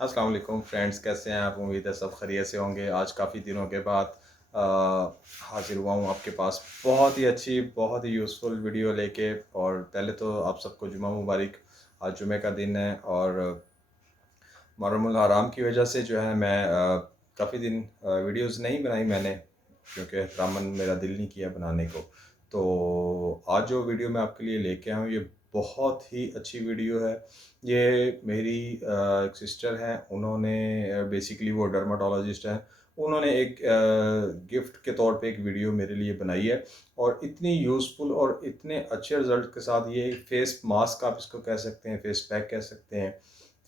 अस्सलाम वालेकुम फ्रेंड्स, कैसे हैं आप? उम्मीद है सब खैरियत से होंगे। आज काफ़ी दिनों के बाद हाज़िर हुआ हूँ आपके पास बहुत ही अच्छी, बहुत ही यूज़फुल वीडियो लेके। और पहले तो आप सबको जुमा मुबारक। आज जुमे का दिन है और मुहर्रमुल हराम की वजह से जो है मैं काफ़ी दिन वीडियोज़ नहीं बनाई मैंने, क्योंकि रामन मेरा दिल नहीं किया बनाने को। तो आज जो वीडियो मैं आपके लिए लेके आया हूँ, ये बहुत ही अच्छी वीडियो है। ये मेरी एक सिस्टर हैं, उन्होंने बेसिकली वो डर्माटोलॉजिस्ट हैं। उन्होंने एक गिफ्ट के तौर पे एक वीडियो मेरे लिए बनाई है और इतनी यूज़फुल और इतने अच्छे रिज़ल्ट के साथ। ये फेस मास्क आप इसको कह सकते हैं, फेस पैक कह सकते हैं,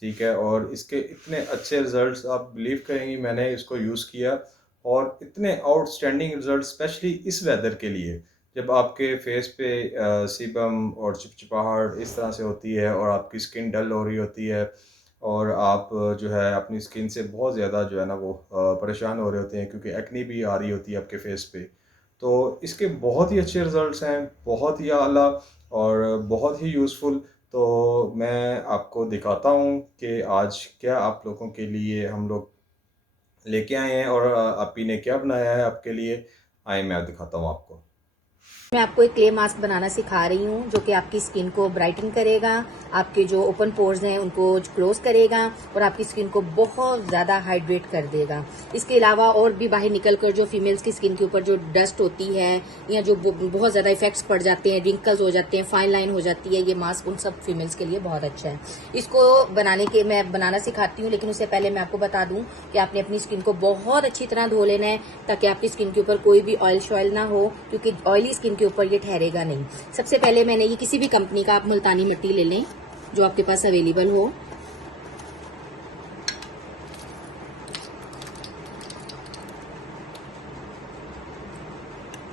ठीक है। और इसके इतने अच्छे रिज़ल्ट्स आप बिलीव करेंगी, मैंने इसको यूज़ किया और इतने आउटस्टैंडिंग रिज़ल्ट, स्पेशली इस वेदर के लिए, जब आपके फेस पे सीबम और चिपचिपाहट इस तरह से होती है और आपकी स्किन डल हो रही होती है और आप जो है अपनी स्किन से बहुत ज़्यादा जो है ना वो परेशान हो रहे होते हैं, क्योंकि एक्नी भी आ रही होती है आपके फेस पे। तो इसके बहुत ही अच्छे रिज़ल्ट्स हैं, बहुत ही आला और बहुत ही यूज़फुल। तो मैं आपको दिखाता हूँ कि आज क्या आप लोगों के लिए हम लोग लेके आए हैं और आपी ने क्या बनाया है आपके लिए। आइए मैं दिखाता हूँ आपको। मैं आपको एक क्ले मास्क बनाना सिखा रही हूँ जो कि आपकी स्किन को ब्राइटन करेगा, आपके जो ओपन पोर्स हैं उनको क्लोज करेगा और आपकी स्किन को बहुत ज़्यादा हाइड्रेट कर देगा। इसके अलावा और भी बाहर निकलकर जो फीमेल्स की स्किन के ऊपर जो डस्ट होती है या जो बहुत ज़्यादा इफेक्ट्स पड़ जाते हैं, रिंकल्स हो जाते हैं, फाइन लाइन हो जाती है, ये मास्क उन सब फीमेल्स के लिए बहुत अच्छा है। इसको बनाने के मैं बनाना सिखाती हूँ, लेकिन उससे पहले मैं आपको बता दूँ कि आपने अपनी स्किन को बहुत अच्छी तरह धो लेना है ताकि आपकी स्किन के ऊपर कोई भी ऑयल शॉयल ना हो, क्योंकि ऑयली स्किन के ऊपर ये ठहरेगा नहीं। सबसे पहले मैंने ये किसी भी कंपनी का आप मुल्तानी मिट्टी ले लें जो आपके पास अवेलेबल हो।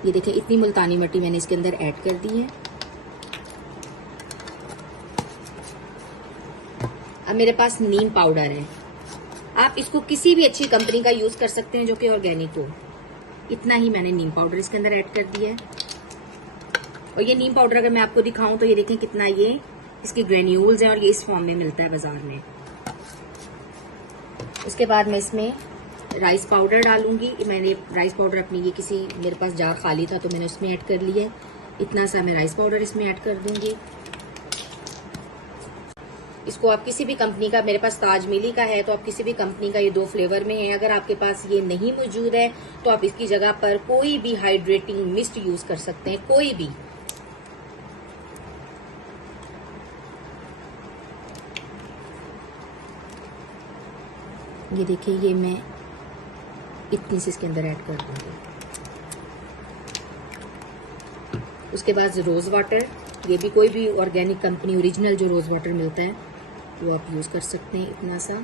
ये देखिए इतनी मुल्तानी मिट्टी मैंने इसके अंदर ऐड कर दी है। अब मेरे पास नीम पाउडर है, आप इसको किसी भी अच्छी कंपनी का यूज कर सकते हैं जो कि ऑर्गेनिक हो। इतना ही मैंने नीम पाउडर इसके अंदर ऐड कर दिया है। और ये नीम पाउडर अगर मैं आपको दिखाऊं तो ये देखें कितना ये इसके ग्रेन्यूल्स हैं और ये इस फॉर्म में मिलता है बाजार में। उसके बाद मैं इसमें राइस पाउडर डालूंगी। मैंने राइस पाउडर अपनी ये किसी मेरे पास जार खाली था तो मैंने उसमें ऐड कर लिया है। इतना सा मैं राइस पाउडर इसमें ऐड कर दूंगी। इसको आप किसी भी कंपनी का, मेरे पास ताज मिली का है तो आप किसी भी कंपनी का, ये 2 फ्लेवर में है। अगर आपके पास ये नहीं मौजूद है तो आप इसकी जगह पर कोई भी हाइड्रेटिंग मिस्ट यूज कर सकते हैं, कोई भी। ये देखिए ये मैं इतनी सी इसके अंदर ऐड कर दूंगी। उसके बाद रोज वाटर, ये भी कोई भी ऑर्गेनिक कंपनी ओरिजिनल जो रोज वाटर मिलता है वो आप यूज कर सकते हैं, इतना सा।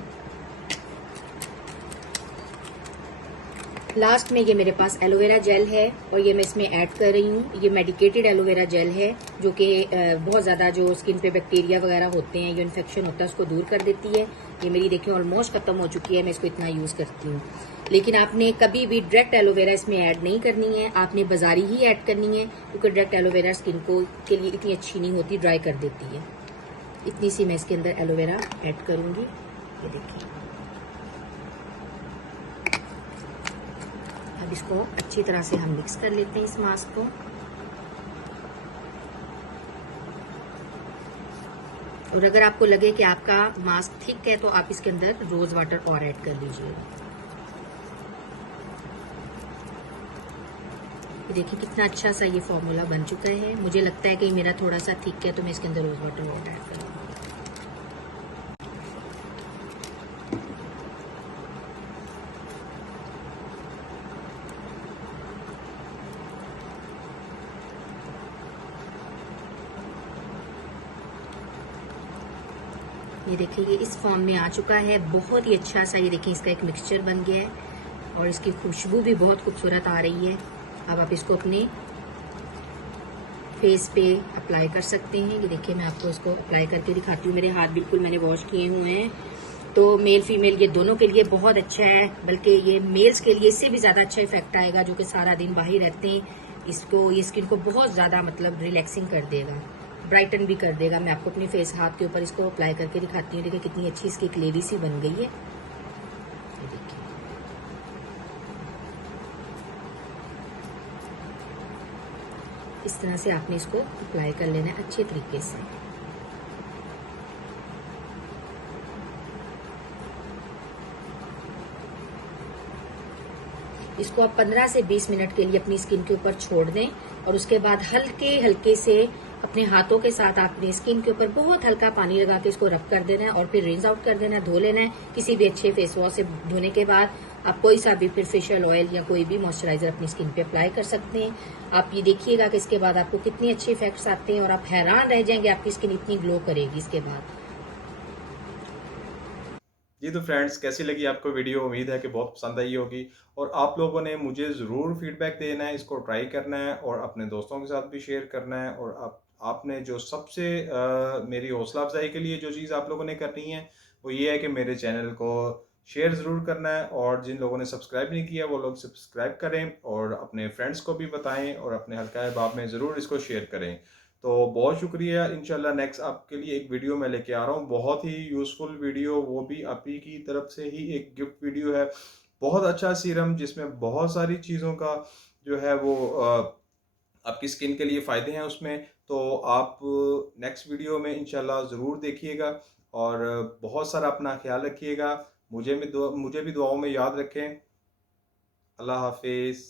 लास्ट में ये मेरे पास एलोवेरा जेल है और ये मैं इसमें ऐड कर रही हूँ। ये मेडिकेटेड एलोवेरा जेल है जो कि बहुत ज़्यादा जो स्किन पे बैक्टीरिया वगैरह होते हैं, जो इन्फेक्शन होता है उसको दूर कर देती है। ये मेरी देखिए ऑलमोस्ट खत्म हो चुकी है, मैं इसको इतना यूज़ करती हूँ। लेकिन आपने कभी भी डायरेक्ट एलोवेरा इसमें ऐड नहीं करनी है, आपने बाजारी ही ऐड करनी है, क्योंकि डायरेक्ट एलोवेरा स्किन को के लिए इतनी अच्छी नहीं होती, ड्राई कर देती है। इतनी सी मैं इसके अंदर एलोवेरा ऐड करूँगी। ये देखिए अब इसको अच्छी तरह से हम मिक्स कर लेते हैं इस मास्क को। और अगर आपको लगे कि आपका मास्क थिक है तो आप इसके अंदर रोज वाटर और ऐड कर लीजिए। देखिए कितना अच्छा सा ये फॉर्मूला बन चुका है। मुझे लगता है कि मेरा थोड़ा सा थिक है तो मैं इसके अंदर रोज वाटर और ऐड करूँगी। ये देखिए ये इस फॉर्म में आ चुका है, बहुत ही अच्छा सा। ये देखिए इसका एक मिक्सचर बन गया है और इसकी खुशबू भी बहुत खूबसूरत आ रही है। अब आप इसको अपने फेस पे अप्लाई कर सकते हैं। ये देखिए मैं आपको इसको अप्लाई करके दिखाती हूँ। मेरे हाथ बिल्कुल मैंने वॉश किए हुए हैं, तो मेल फीमेल ये दोनों के लिए बहुत अच्छा है। बल्कि ये मेल्स के लिए इससे भी ज़्यादा अच्छा इफेक्ट आएगा, जो कि सारा दिन बाहर रहते हैं। इसको ये स्किन को बहुत ज़्यादा मतलब रिलैक्सिंग कर देगा। ब्राइटन भी कर देगा। मैं आपको अपने फेस हाथ के ऊपर इसको अप्लाई करके दिखाती हूँ। देखिए कितनी अच्छी इसकी ग्लेवी सी बन गई है। ये देखिए, इस तरह से आपने इसको अप्लाई कर लेना है अच्छे तरीके से। इसको आप 15 से 20 मिनट के लिए अपनी स्किन के ऊपर छोड़ दें और उसके बाद हल्के हल्के से अपने हाथों के साथ अपनी स्किन के ऊपर बहुत हल्का पानी लगा के इसको रब कर देना है और फिर रिंस आउट कर देना है, धो लेना है। किसी भी अच्छे फेस वॉश से धोने के बाद आप कोई सा भी फिर फेशियल ऑयल या कोई भी मॉइस्चराइजर अपनी स्किन पे अप्लाई कर सकते हैं। आप ये देखिएगा कि इसके बाद आपको कितने अच्छे इफेक्ट्स आते हैं और आप हैरान रह जाएंगे आपकी स्किन इतनी ग्लो करेगी इसके बाद। जी तो फ्रेंड्स, कैसी लगी आपको वीडियो? उम्मीद है कि बहुत पसंद आई होगी और आप लोगों ने मुझे ज़रूर फीडबैक देना है, इसको ट्राई करना है और अपने दोस्तों के साथ भी शेयर करना है। और आपने जो सबसे मेरी हौसला अफजाई के लिए जो चीज़ आप लोगों ने करनी है वो ये है कि मेरे चैनल को शेयर ज़रूर करना है और जिन लोगों ने सब्सक्राइब नहीं किया वो लोग सब्सक्राइब करें और अपने फ्रेंड्स को भी बताएं और अपने हल्का अहबाब में ज़रूर इसको शेयर करें। तो बहुत शुक्रिया। इंशाल्लाह नेक्स्ट आपके लिए एक वीडियो मैं लेके आ रहा हूँ, बहुत ही यूज़फुल वीडियो, वो भी आप ही की तरफ से ही एक गिफ्ट वीडियो है। बहुत अच्छा सीरम जिसमें बहुत सारी चीज़ों का जो है वो आपकी स्किन के लिए फ़ायदे हैं उसमें। तो आप नेक्स्ट वीडियो में इंशाल्लाह ज़रूर देखिएगा और बहुत सारा अपना ख्याल रखिएगा। मुझे भी दुआओं में याद रखें। अल्लाह हाफिज़।